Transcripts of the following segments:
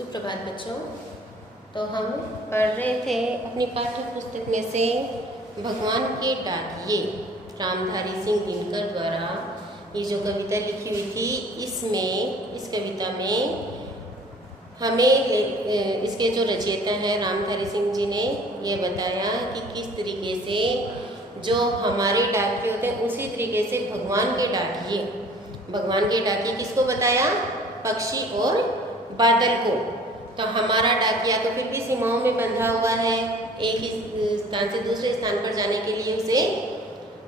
सुप्रभात बच्चों। तो हम पढ़ रहे थे अपनी पाठ्य पुस्तक में से भगवान के डाकिये रामधारी सिंह दिनकर द्वारा ये जो कविता लिखी हुई थी, इस कविता में हमें इसके जो रचयिता हैं रामधारी सिंह जी ने ये बताया कि किस तरीके से जो हमारे डाकिये होते हैं उसी तरीके से भगवान के डाकिये किसको बताया? पक्षी और बादल को। तो हमारा डाकिया तो फिर भी सीमाओं में बंधा हुआ है, एक स्थान से दूसरे स्थान पर जाने के लिए उसे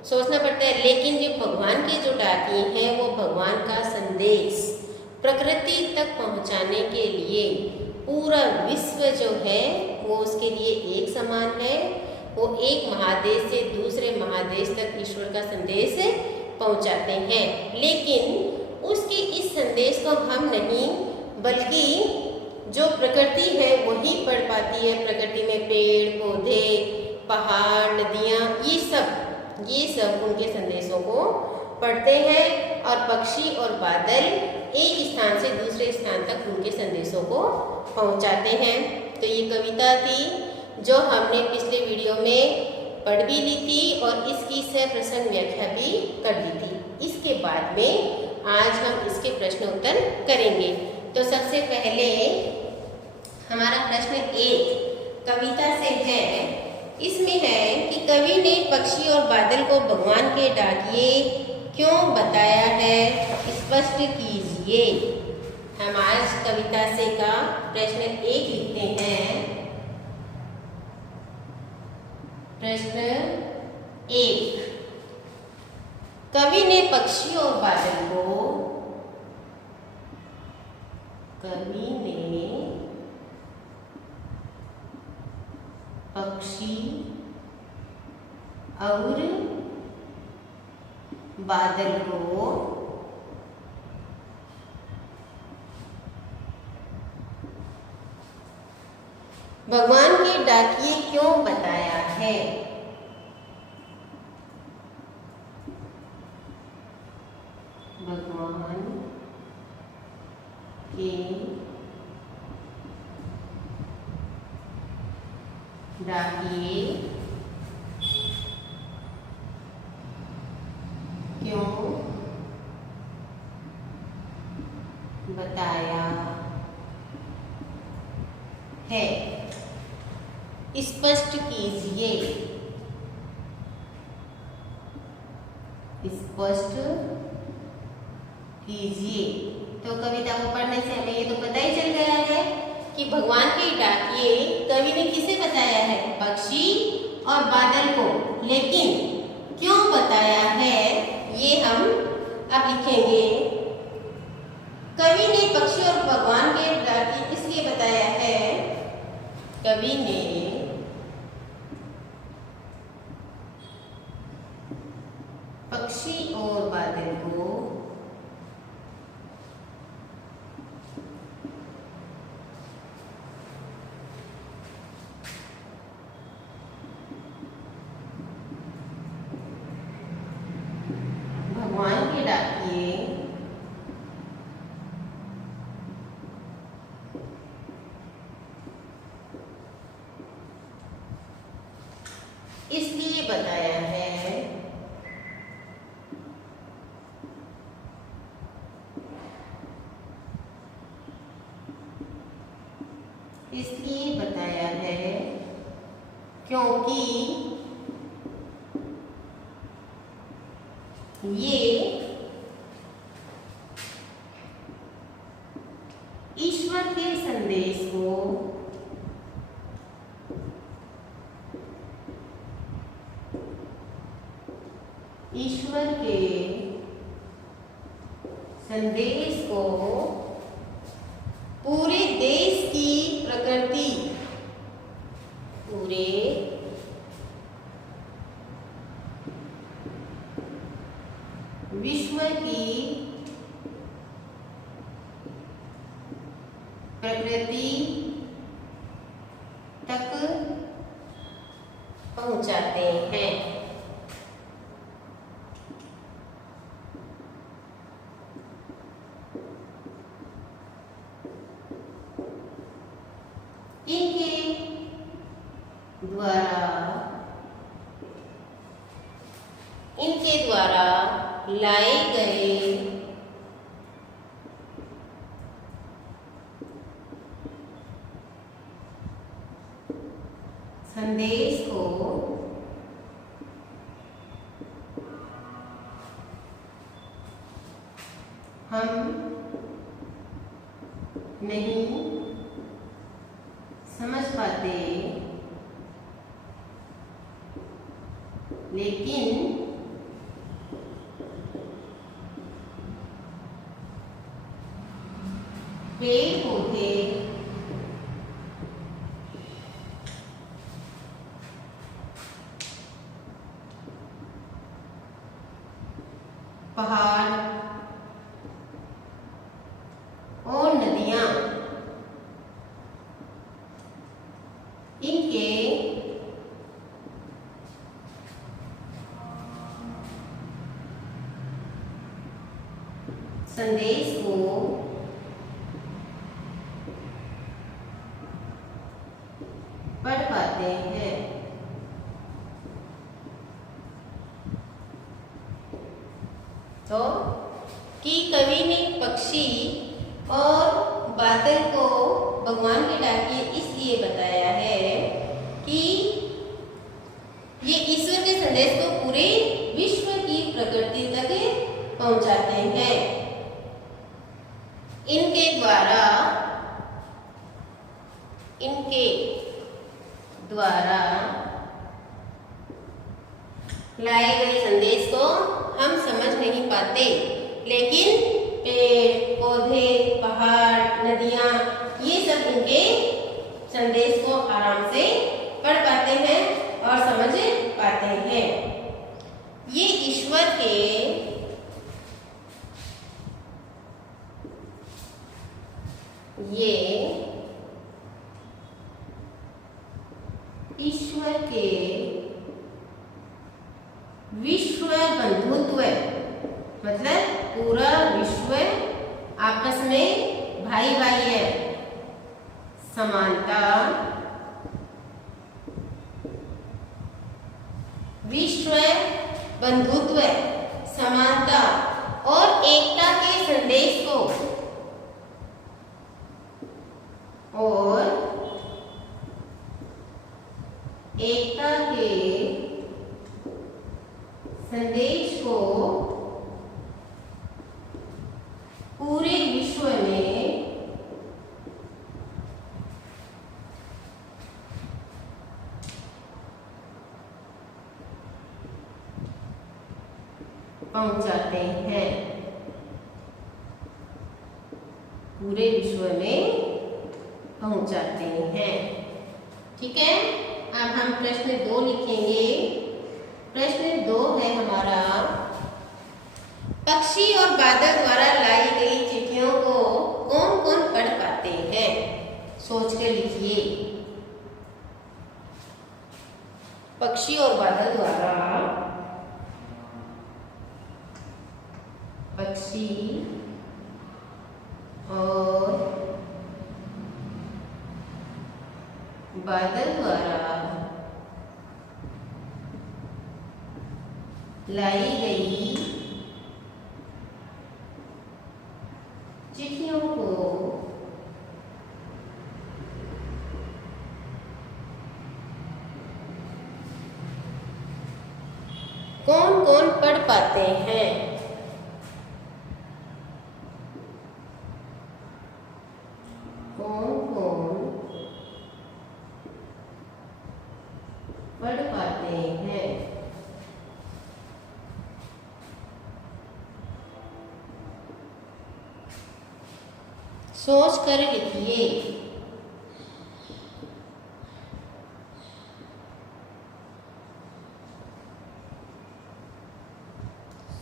सोचना पड़ता है। लेकिन जो भगवान के जो डाकिये हैं वो भगवान का संदेश प्रकृति तक पहुंचाने के लिए पूरा विश्व जो है वो उसके लिए एक समान है। वो एक महादेश से दूसरे महादेश तक ईश्वर का संदेश पहुंचाते हैं। लेकिन उसके इस संदेश को हम नहीं, बल्कि जो प्रकृति है वही पढ़ पाती है। प्रकृति में पेड़ पौधे, पहाड़, नदियाँ, ये सब उनके संदेशों को पढ़ते हैं और पक्षी और बादल एक स्थान से दूसरे स्थान तक उनके संदेशों को पहुंचाते हैं। तो ये कविता थी जो हमने पिछले वीडियो में पढ़ भी ली थी और इसकी सप्रसंग व्याख्या भी कर ली थी। इसके बाद में आज हम इसके प्रश्न उत्तर करेंगे। तो सबसे पहले हमारा प्रश्न 1 कविता से है। इसमें है कि कवि ने पक्षी और बादल को भगवान के डाकिये क्यों बताया है, स्पष्ट कीजिए। हम आज कविता से का प्रश्न 1 लिखते हैं। प्रश्न 1, कवि ने पक्षी और बादल को पक्षी और बादल को भगवान के डाकिये क्यों बताया है? भगवान के डाकिये क्यों बताया है, स्पष्ट कीजिए। स्पष्ट कीजिए। तो कविता को पढ़ने से हमें ये तो पता ही चल गया है कि भगवान के डाकिये कवि ने किसे बताया है? पक्षी और बादल को। लेकिन क्यों बताया है ये हम अब लिखेंगे। कवि ने पक्षी और भगवान के डाकिये इसलिए बताया है, कवि ने पक्षी और बादल को भगवान के डाकिये इसलिए बताया है, क्योंकि ये ईश्वर के संदेश को पूरे देश की प्रकृति, पूरे विश्व की प्रकृति तक पहुंचाते हैं। इनके द्वारा लाए गए संदेश को हम नहीं समझ पाते, लेकिन पेड़ पौधे पहाड़ और नदियां इनके संदेश को पढ़ पाते हैं। तो कि कवि ने पक्षी और बादल को भगवान के डाकिए इसलिए बताया है कि ये ईश्वर के संदेश को पूरे विश्व की प्रकृति तक पहुंचाते हैं। इनके द्वारा लाए गए संदेश को हम समझ नहीं पाते, लेकिन पेड़ पौधे पहाड़ नदियां ये सब इनके संदेश को आराम से पढ़ पाते हैं और समझ पाते हैं। ये ईश्वर के विश्व बंधुत्व मतलब पूरा विश्व आपस में भाई भाई है, समानता विश्व बंधुत्व समानता और एकता के संदेश को पूरे विश्व में पहुंचाते हैं। पूरे विश्व में पहुंचाते हैं। ठीक है, अब हम प्रश्न 2 लिखेंगे। प्रश्न 2 है हमारा, पक्षी और बादल द्वारा लाई गई चिट्ठियों को कौन कौन पढ़ पाते हैं? सोच कर लिखिए। पक्षी और बादल द्वारा पक्षी और बादल द्वारा लाई गई चिट्ठियों को कौन कौन पढ़ पाते हैं? कौन कौन पढ़ पाते हैं? सोच कर लिखिए।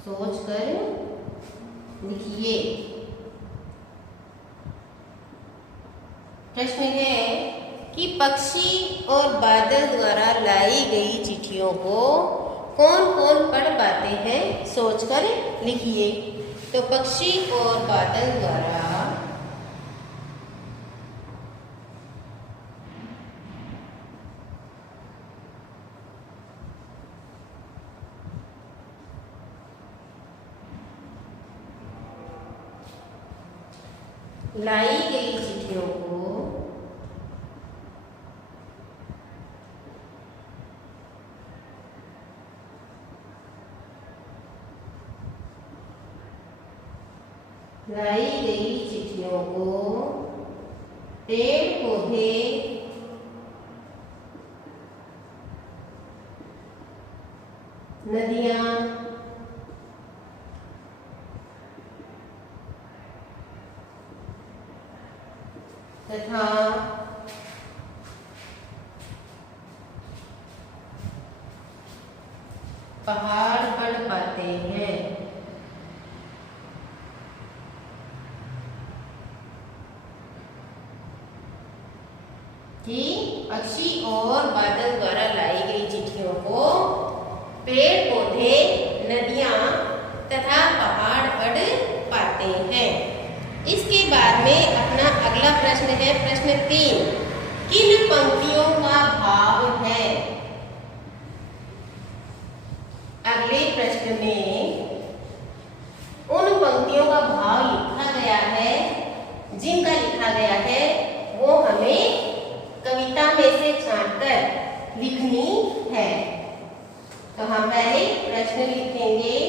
सोच कर लिखिए। प्रश्न है कि पक्षी और बादल द्वारा लाई गई चिट्ठियों को कौन कौन पढ़ पाते हैं? सोचकर लिखिए। तो पक्षी और बादल द्वारा लाई गई चिट्ठियों को लाई गई चिट्ठियों को पेड़ पौधे नदियां तथा पहाड़ बढ़ पाते हैं। कि पक्षी और बादल द्वारा लाई गई चिट्ठियों को पेड़ पौधे नदियां तथा पहाड़ बढ़ पाते हैं। इसके बाद में अपना अगला प्रश्न है प्रश्न 3। किन पंक्तियों का भाव है? अगले प्रश्न में उन पंक्तियों का भाव लिखा गया है, जिनका लिखा गया है वो हमें कविता में से छांटकर लिखनी है। तो हम पहले प्रश्न लिखेंगे।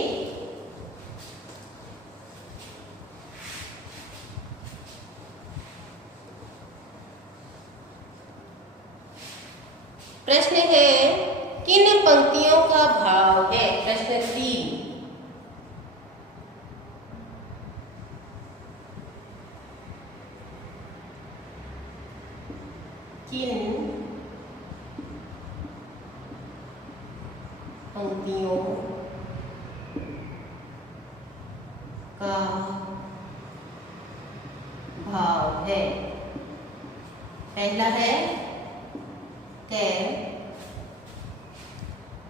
प्रश्न है किन पंक्तियों का भाव है? प्रश्न 3। किन पंक्तियों का भाव है? पहला है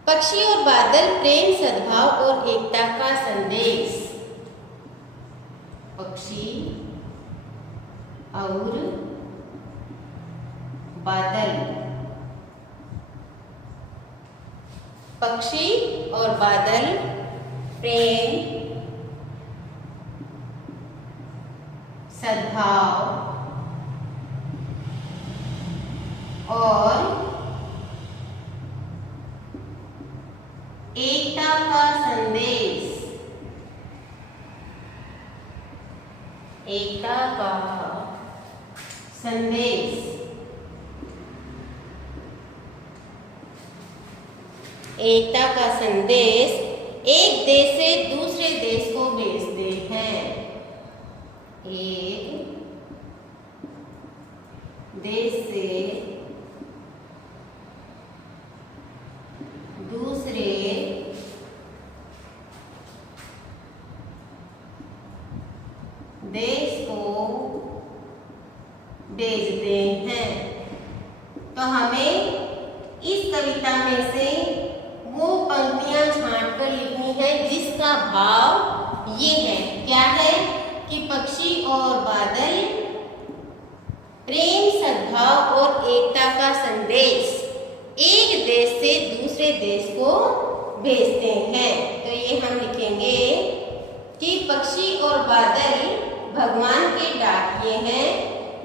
पक्षी और बादल प्रेम सद्भाव और एकता का संदेश। पक्षी और बादल, पक्षी और बादल प्रेम सद्भाव और एकता का संदेश, एकता का संदेश, एकता का संदेश एक देश से दूसरे देश को भेजते हैं। एक देश से दूसरे देश को भेजते हैं। तो हमें इस कविता में से वो पंक्तियां छांट कर लिखनी है जिसका भाव ये है। क्या है कि पक्षी और बादल प्रेम सद्भाव और एकता का संदेश एक देश से दूसरे देश को भेजते हैं। तो ये हम लिखेंगे कि पक्षी और बादल भगवान के डाकिये हैं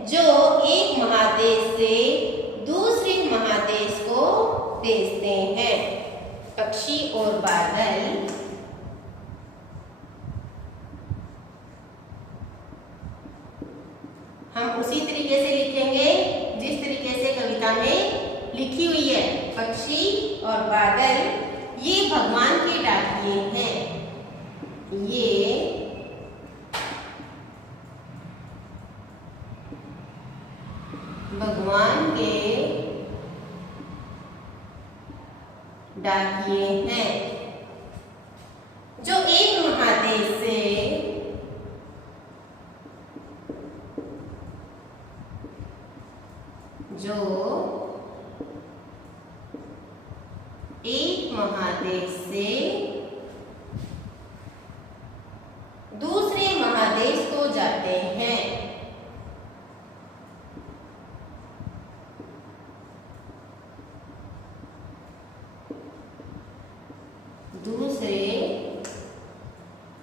जो एक महादेश से दूसरे महादेश को भेजते हैं। पक्षी और बादल हम उसी तरीके से लिखेंगे जिस तरीके से कविता में लिखी हुई है। पक्षी और बादल ये भगवान के डाकिये हैं। ये भगवान के डाकिये हैं जो एक महादेश से दूसरे महादेश को जाते हैं। दूसरे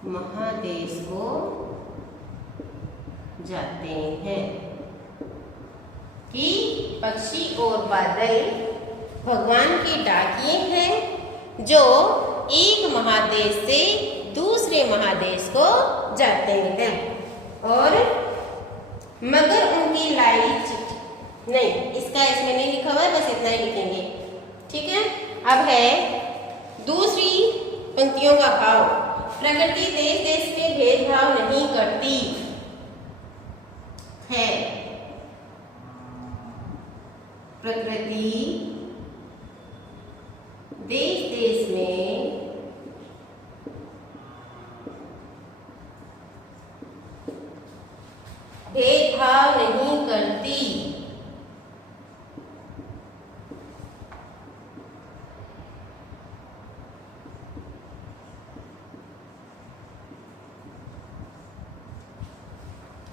महादेश को जाते जाते हैं कि पक्षी और बादल भगवान के डाकिये हैं जो एक महादेश से दूसरे महादेश को जाते हैं और मगर उनकी लाइट नहीं, इसका इसमें नहीं लिखा हुआ है, बस इतना ही लिखेंगे। ठीक है। अब है दूसरी पंक्तियों का भाव। प्रकृति देश देश में भेदभाव नहीं करती है। प्रकृति देश देश में भेदभाव नहीं करती।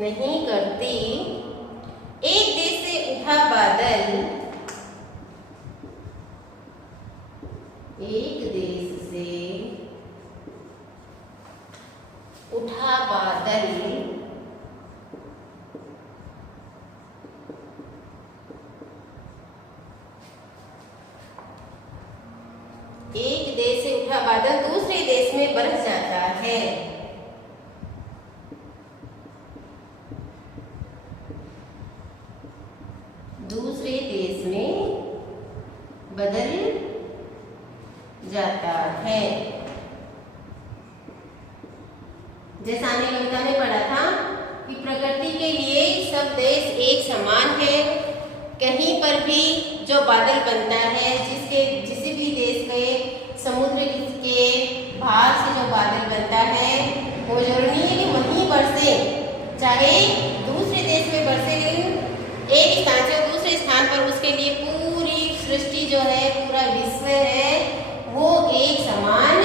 नहीं करती। एक देश से उठा बादल, एक देश से उठा बादल एक देश से उठा बादल दूसरे देश में बरस जाता है। दूसरे देश में बदल जाता है। जैसा हमने कविता में पढ़ा था कि प्रकृति के लिए सब देश एक समान है। कहीं पर भी जो बादल बनता है, जिस भी देश के समुद्र के भार से जो बादल बनता है, वो जरूरी है कि वहीं बरसे, चाहे दूसरे देश में बरसे, लेकिन एक स्थान से दूसरे स्थान पर उसके लिए पूरी सृष्टि जो है, पूरा विश्व है, वो एक समान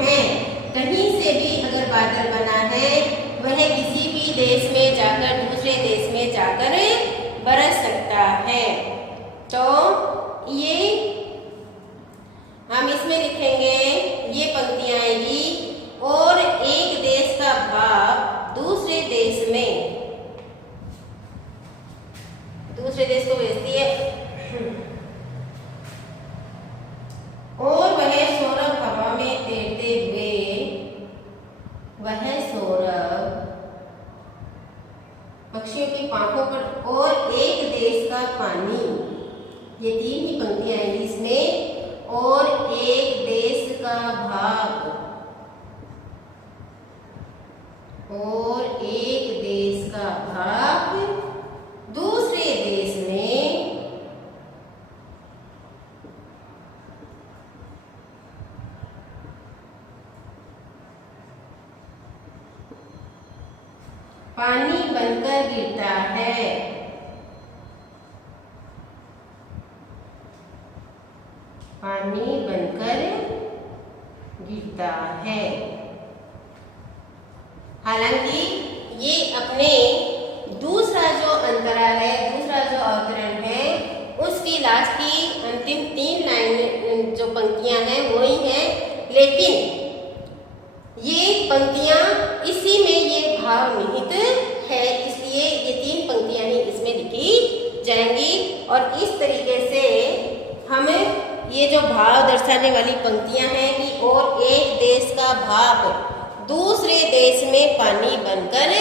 है। कहीं से भी अगर बादल बना है, वह किसी भी देश में जाकर दूसरे देश में जाकर बरस सकता है। तो ये हम इसमें लिखेंगे, ये पंक्तियां आएगी, और एक देश का भाव दूसरे देश को भेजती है, और वह सौरभ हवा में तैरते हुए, वह सौरभ पक्षियों की पांखों पर, और एक देश का पानी, ये तीन ही पंक्तियां हैं इसमें, और एक देश का भाव, और एक देश का भाव दूसरे देश में पानी बनकर गिरता है। पानी बनकर गिरता है। हालांकि ये अपने दूसरा जो अंतरा है, दूसरा जो अवतरण है, उसकी लास्ट की अंतिम 3 लाइन जो पंक्तियां हैं वो ही हैं, लेकिन ये पंक्तियां इसी में ये भाव निहित है, इसलिए ये 3 पंक्तियां ही इसमें लिखी जाएंगी। और इस तरीके से हमें ये जो भाव दर्शाने वाली पंक्तियां हैं कि और एक देश का भाव दूसरे देश में पानी बनकर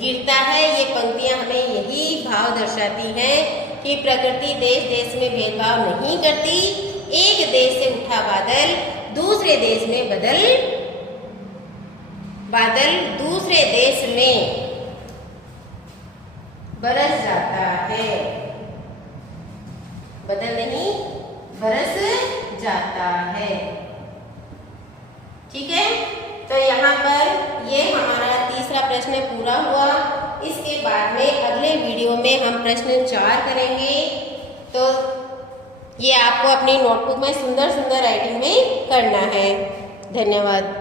गिरता है, ये पंक्तियां हमें यही भाव दर्शाती हैं कि प्रकृति देश देश में भेदभाव नहीं करती। एक देश से उठा बादल दूसरे देश में बादल दूसरे देश में बरस जाता है। बदल नहीं, बरस जाता है। ठीक है, तो यहाँ पर ये हमारा तीसरा प्रश्न पूरा हुआ। इसके बाद में अगले वीडियो में हम प्रश्न 4 करेंगे। तो ये आपको अपनी नोटबुक में सुंदर सुंदर राइटिंग में करना है। धन्यवाद।